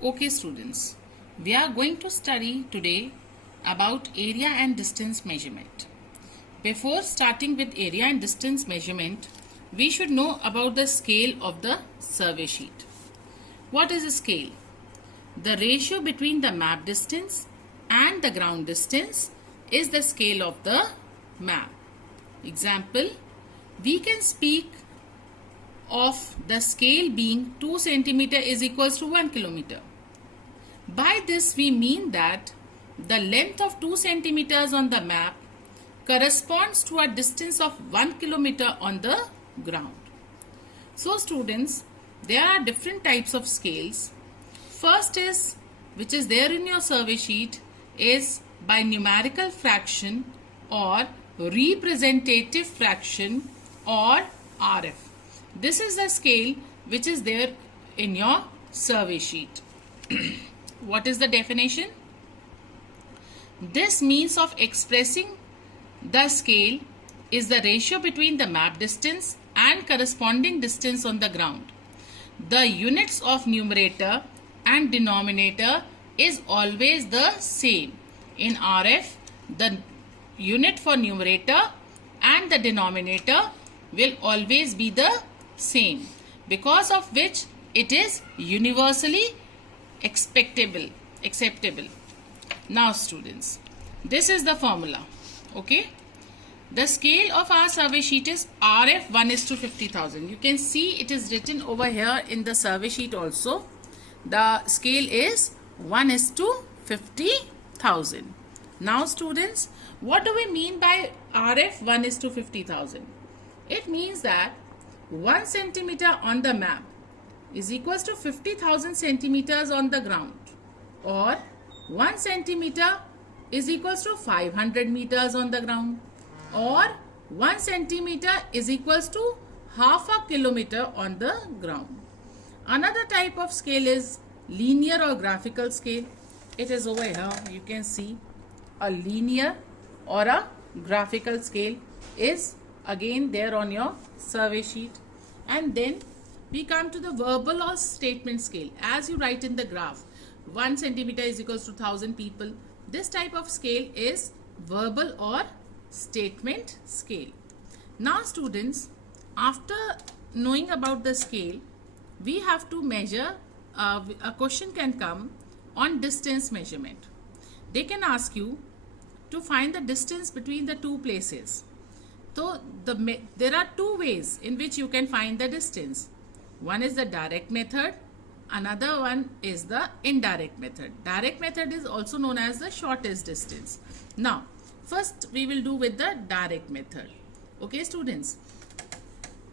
Okay students, we are going to study today about area and distance measurement. Before starting with area and distance measurement, we should know about the scale of the survey sheet. What is a scale? The ratio between the map distance and the ground distance is the scale of the map. Example, we can speak of the scale being 2 centimeter is equals to 1 kilometer. By this we mean that the length of 2 centimeters on the map corresponds to a distance of 1 kilometer on the ground. So students, there are different types of scales. First is, which is there in your survey sheet, is by numerical fraction or representative fraction or RF. This is the scale which is there in your survey sheet. What is the definition? This means of expressing the scale is the ratio between the map distance and corresponding distance on the ground. The units of numerator and denominator is always the same. In RF, the unit for numerator and the denominator will always be the same, because of which it is universally acceptable. Now students, this is the formula. Okay, the scale of our survey sheet is RF 1:50,000. You can see it is written over here in the survey sheet also. The scale is 1:50,000. Now students, what do we mean by RF 1:50,000? It means that 1 centimeter on the map is equals to 50,000 centimeters on the ground, or 1 centimeter is equals to 500 meters on the ground, or 1 centimeter is equals to half a kilometer on the ground. Another type of scale is linear or graphical scale. It is over here. You can see a linear or a graphical scale is again there on your survey sheet. And then we come to the verbal or statement scale. As you write in the graph, 1 centimeter is equals to 1,000 people. This type of scale is verbal or statement scale. Now students, after knowing about the scale, we have to measure, a question can come on distance measurement. They can ask you to find the distance between the two places. So there are two ways in which you can find the distance. One is the direct method, another one is the indirect method. Direct method is also known as the shortest distance. Now, first we will do with the direct method. Okay students,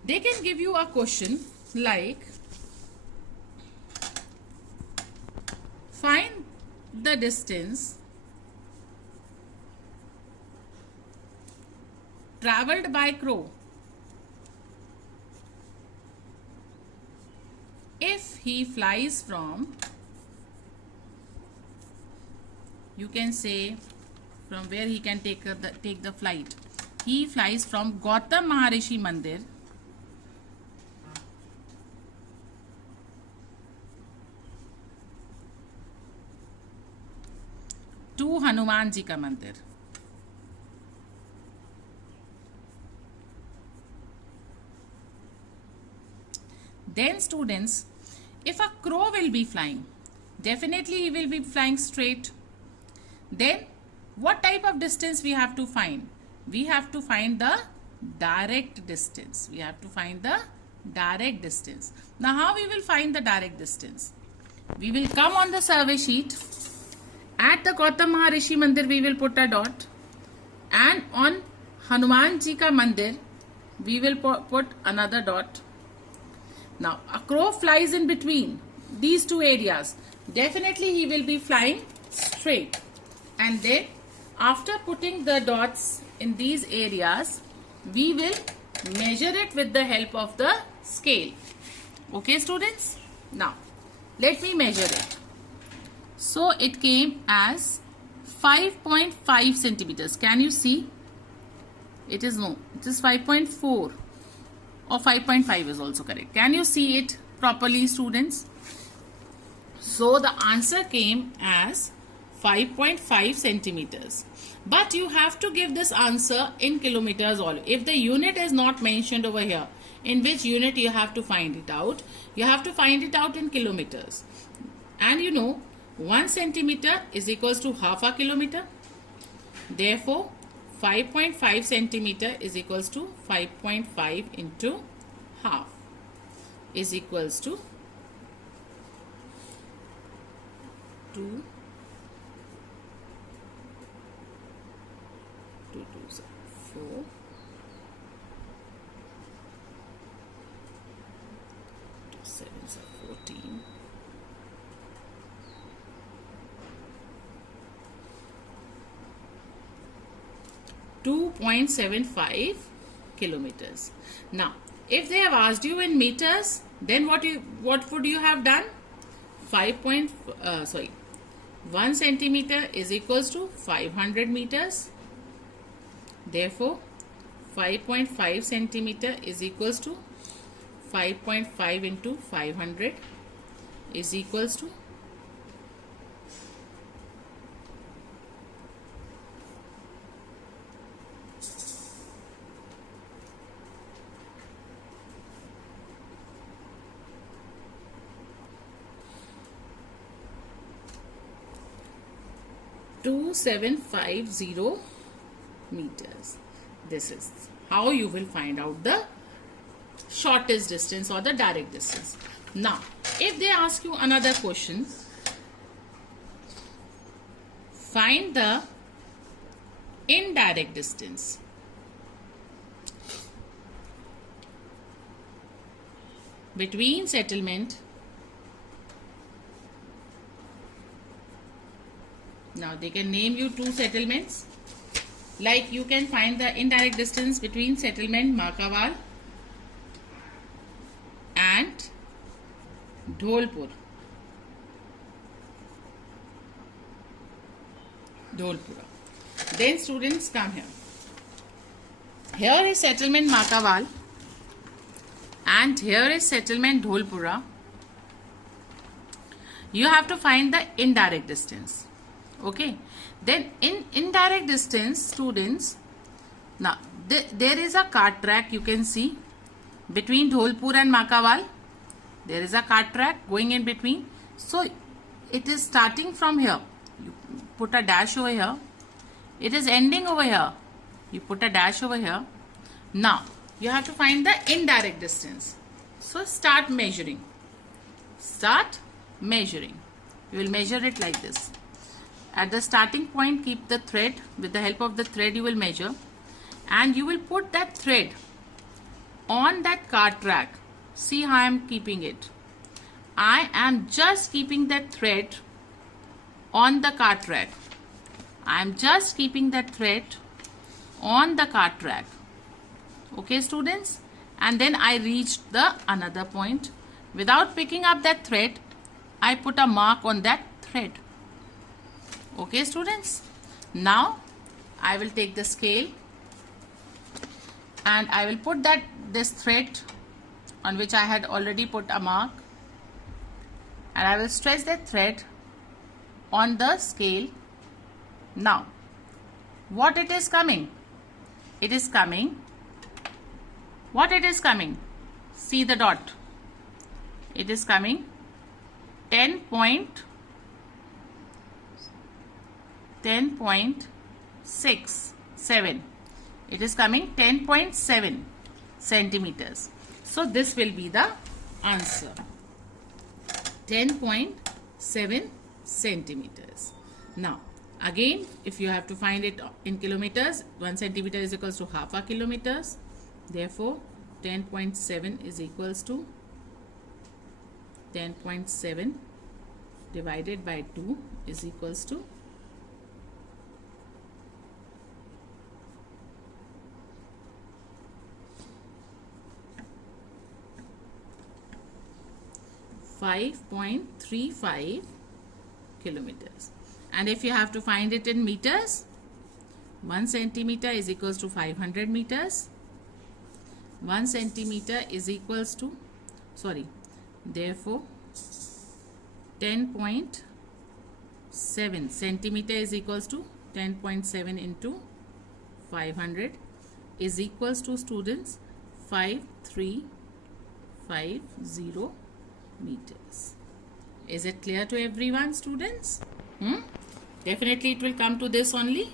they can give you a question like, find the distance traveled by crow if he flies from, you can say from where he can take the flight. He flies from Gautam Maharishi Mandir to Hanuman Ji ka mandir. Then students, if a crow will be flying, definitely he will be flying straight. Then what type of distance we have to find? We have to find the direct distance. We have to find the direct distance. Now how we will find the direct distance? We will come on the survey sheet. At the Gautam Maharishi Mandir we will put a dot, and on Hanuman Ji ka Mandir we will put another dot. Now a crow flies in between these two areas. Definitely he will be flying straight. And then after putting the dots in these areas, we will measure it with the help of the scale. Okay students? Now let me measure it. So it came as 5.5 centimeters. Can you see? It is 5.4. or 5.5 is also correct. Can you see it properly, students? So the answer came as 5.5 centimeters. But you have to give this answer in kilometers all. If the unit is not mentioned over here, in which unit you have to find it out, you have to find it out in kilometers. And you know, 1 centimeter is equals to half a kilometer. Therefore, 5.5 centimeter is equals to 5.5 into half is equals to 2. 2 2s are 4. 2 7s are 14. 2.75 kilometers. Now, if they have asked you in meters, then what would you have done? 1 centimeter is equals to 500 meters. Therefore, 5.5 centimeter is equals to 5.5 into 500 is equals to 2750 meters. This is how you will find out the shortest distance or the direct distance. Now, if they ask you another question, find the indirect distance. Between settlement. Now they can name you 2 settlements. Like you can find the indirect distance between settlement Makawal and Dholpur. Dholpura. Then students come here. Here is settlement Makawal and here is settlement Dholpura. You have to find the indirect distance. Okay, then in indirect distance, students, now there is a cart track you can see between Dholpur and Makawal. There is a cart track going in between. So it is starting from here. You put a dash over here. It is ending over here. You put a dash over here. Now you have to find the indirect distance. So start measuring. Start measuring. You will measure it like this. At the starting point, keep the thread. With the help of the thread, you will measure. And you will put that thread on that cart track. See how I am keeping it. I am just keeping that thread on the cart track. I am just keeping that thread on the cart track. Okay, students? And then I reached the another point. Without picking up that thread, I put a mark on that thread. Okay, students? Now, I will take the scale and I will put this thread on which I had already put a mark, and I will stretch that thread on the scale. Now, what it is coming? It is coming. What it is coming? See the dot. It is coming 10.67. It is coming 10.7 centimeters. So this will be the answer. 10.7 centimeters. Now again, if you have to find it in kilometers, 1 centimeter is equals to half a kilometers. Therefore 10.7 is equals to 10.7 divided by 2 is equals to 5.35 kilometers. And if you have to find it in meters, 1 centimeter is equals to 500 meters. 1 centimeter is equals to, therefore 10.7 centimeter is equals to 10.7 into 500 is equals to, students, 5350 meters. Is it clear to everyone, students? Definitely it will come to this only.